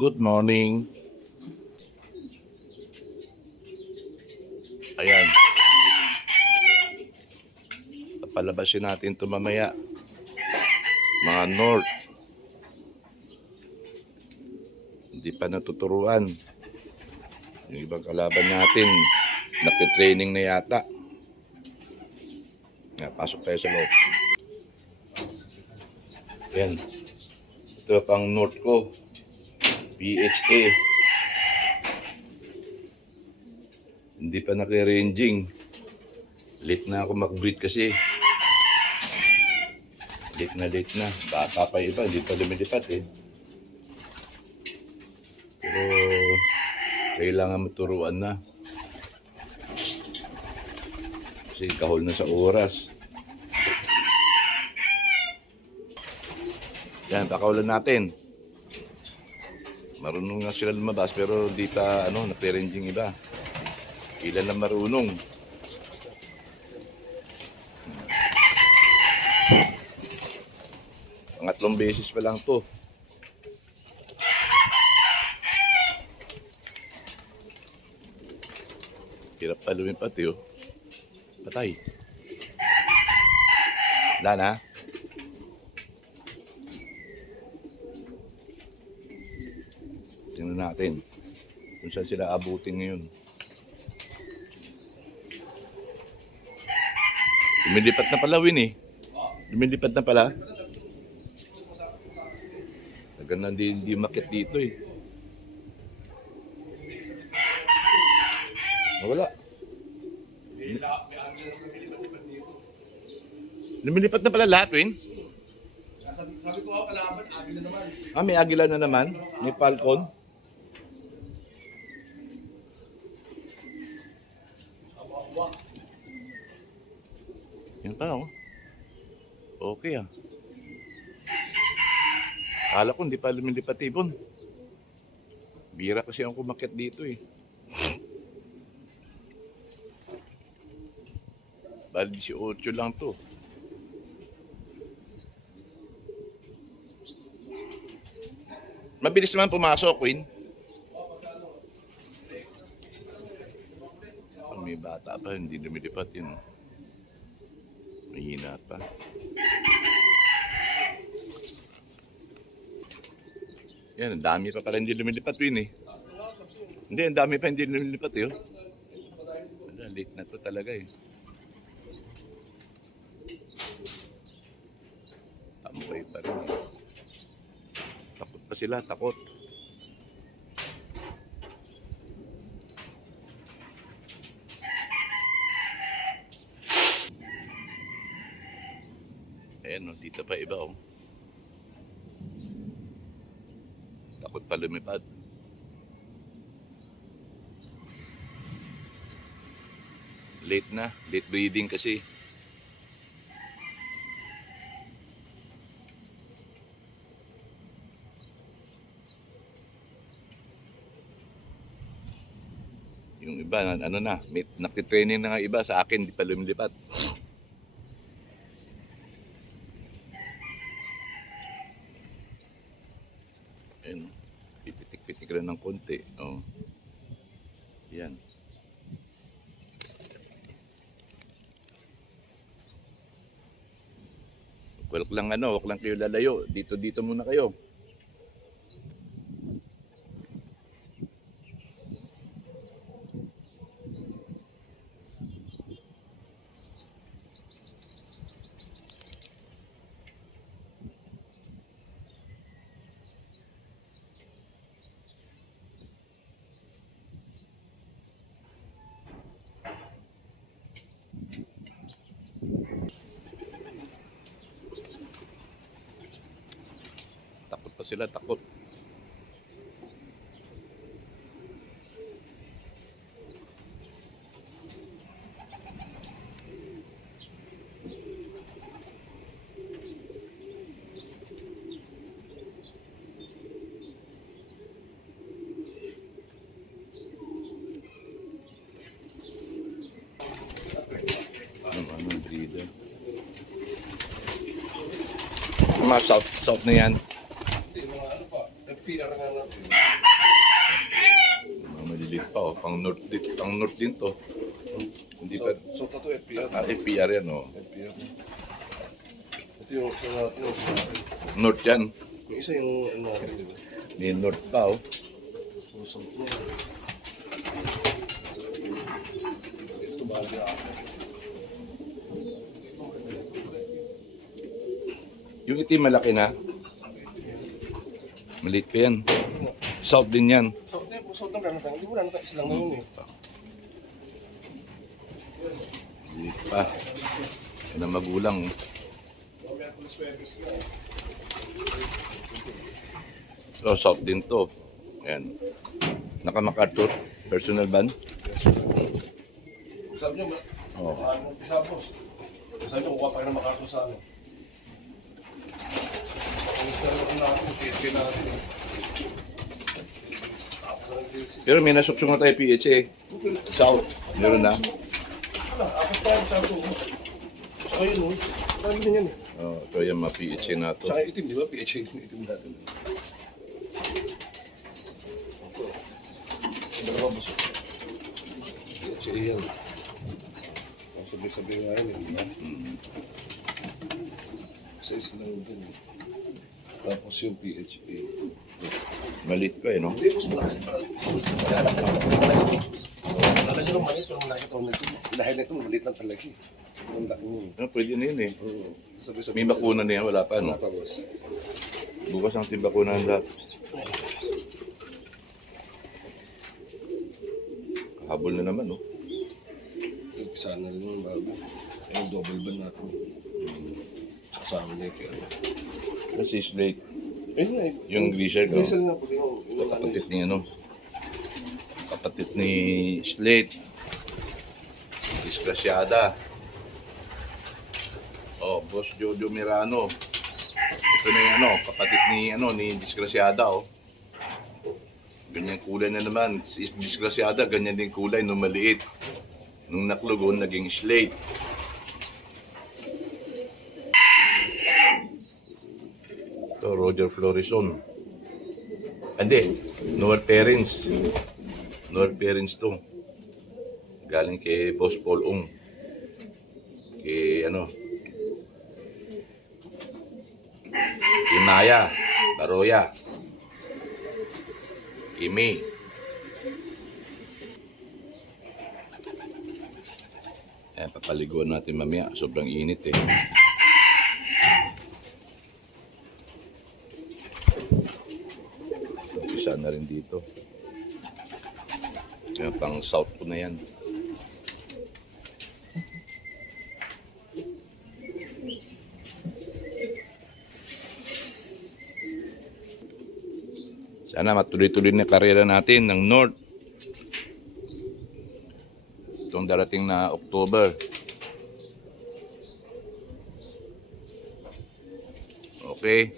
Good morning. Ayan. Palabasin natin ito mamaya. Mga North. Hindi pa natuturuan. Yung ibang kalaban natin, nagtitraining na yata. Pasok tayo sa loob. Ayan. Ito pang North ko. PHA. Hindi pa naki-ranging. Late na ako mag-breed kasi. Late na. Bata pa iba, hindi pa lumilipat eh. Pero kailangan maturuan na. Kasi kahol na sa oras. Yan, kakawalan natin. Marunong nga sila lumabas pero di pa nape-ranging iba. Ilan na marunong. Pangatlong beses pa lang to. Hirap pa lumipat eh. Patay. Wala na. Tingnan natin kung saan sila abutin ngayon. Lumilipat na pala, Win eh. Lumilipat na pala. Tagal na hindi makit dito eh. Wala. Lumilipat na pala lahat, Win. Sabi ko kalaban, agila naman. May agila na naman. May falcon. Yan pa oh. Okay ah. Kala ko hindi pa lumilipat ibon. Bira kasi ang kumakit dito eh. Bali 18 lang to. Mabilis naman pumasok, Queen. May bata pa, hindi lumilipat yun. Mahina pa. Yan, ang dami pa pala hindi lumilipat, Queen eh. Hindi, ang dami pa hindi lumilipat eh. Late na to talaga eh. Tambay pa rin eh. Takot pa sila, takot. Ayan o, dito pa iba o. Takot pa lumipad. Late na, late breeding kasi. Yung iba, nagtitraining na nga iba sa akin, di pa lumilipat. Ayan, pipitik-pitik rin ng konti. Oh. Yan. Huwag lang kayo lalayo. Dito muna kayo. Takot pa sila, takot. Anong breeder? Mga south na yan. Hindi, mga ano pa, FP. PR nga natin. Mga maliliit pa, oh. Pang north din to. Hindi pa, So, ito FPR. FPR yan, oh. FPR. Ito yung isa natin. North yan. Yung isa yung ano natin, di ba? May north pa, oh. So, ito bahagi ako. Yung itim malaki na. Maliit pa yan. South din yan. So, ng gano'n tayo. Hindi mo na isa lang na yun eh. Maliit pa. Yan ang magulang. So, south din to. Ayan. Naka-MacArthur. Personal van. Sabi niyo, Oo. ano pisa boss? Sabi niyo, kuha pa rin ng makaso sa ano. Ang natin, PHA natin eh. Pero may nasuksong na tayo PHA. South. Meron na. Apat pa yung sabi ko. Saka yun, oh. Sabi din yan eh. Oh, ito yung mga PHA na to. Saka itim, di ba? PHA itim natin. Dalawa boss. PHA yan. Ang sabi-sabi nga yan, di ba? Isa-isa lang din. Tapos yung PHA. Maliit pa eh, no? Hindi, boss, malakas pa. Malaki siya ng maliit, pero malaki ito. Dahil na ito, maliit lang talaga eh. Ang laki mo. Pwede na yun eh. Sabi-sabi. May bakuna na yan, wala pa, no? Wala pa, boss. Bukas ang team bakuna lahat. Habol na naman, no? Sana rin yung bago. Yung double ban natin. Kasama niya kaya. Kasi slate. Ayun nga eh. Yung greaser, no? Greaser nga po. Yung Kapatid ni ano? Kapatid ni Slate. Disgrasyada. Oh, Boss Jojo Mirano. Ito na yung ano, kapatid ni ano, ni Disgrasyada, oh. Ganyan kulay na naman. Si Disgrasyada, ganyan din kulay nung maliit. Nung naklugon, naging Slate. Ito, Roger Florison. Hindi, Noel Parents. Noel Parents to. Galing kay Boss Paul Ong. Kay ano. Kay Maya. Baroya. Kay May. Ayan, papaliguan natin mamaya. Sobrang init eh. Isa na rin dito. Yung pang south ko na yan. Sana matuloy-tuloy na karera natin ng North. Itong darating na October. Okay.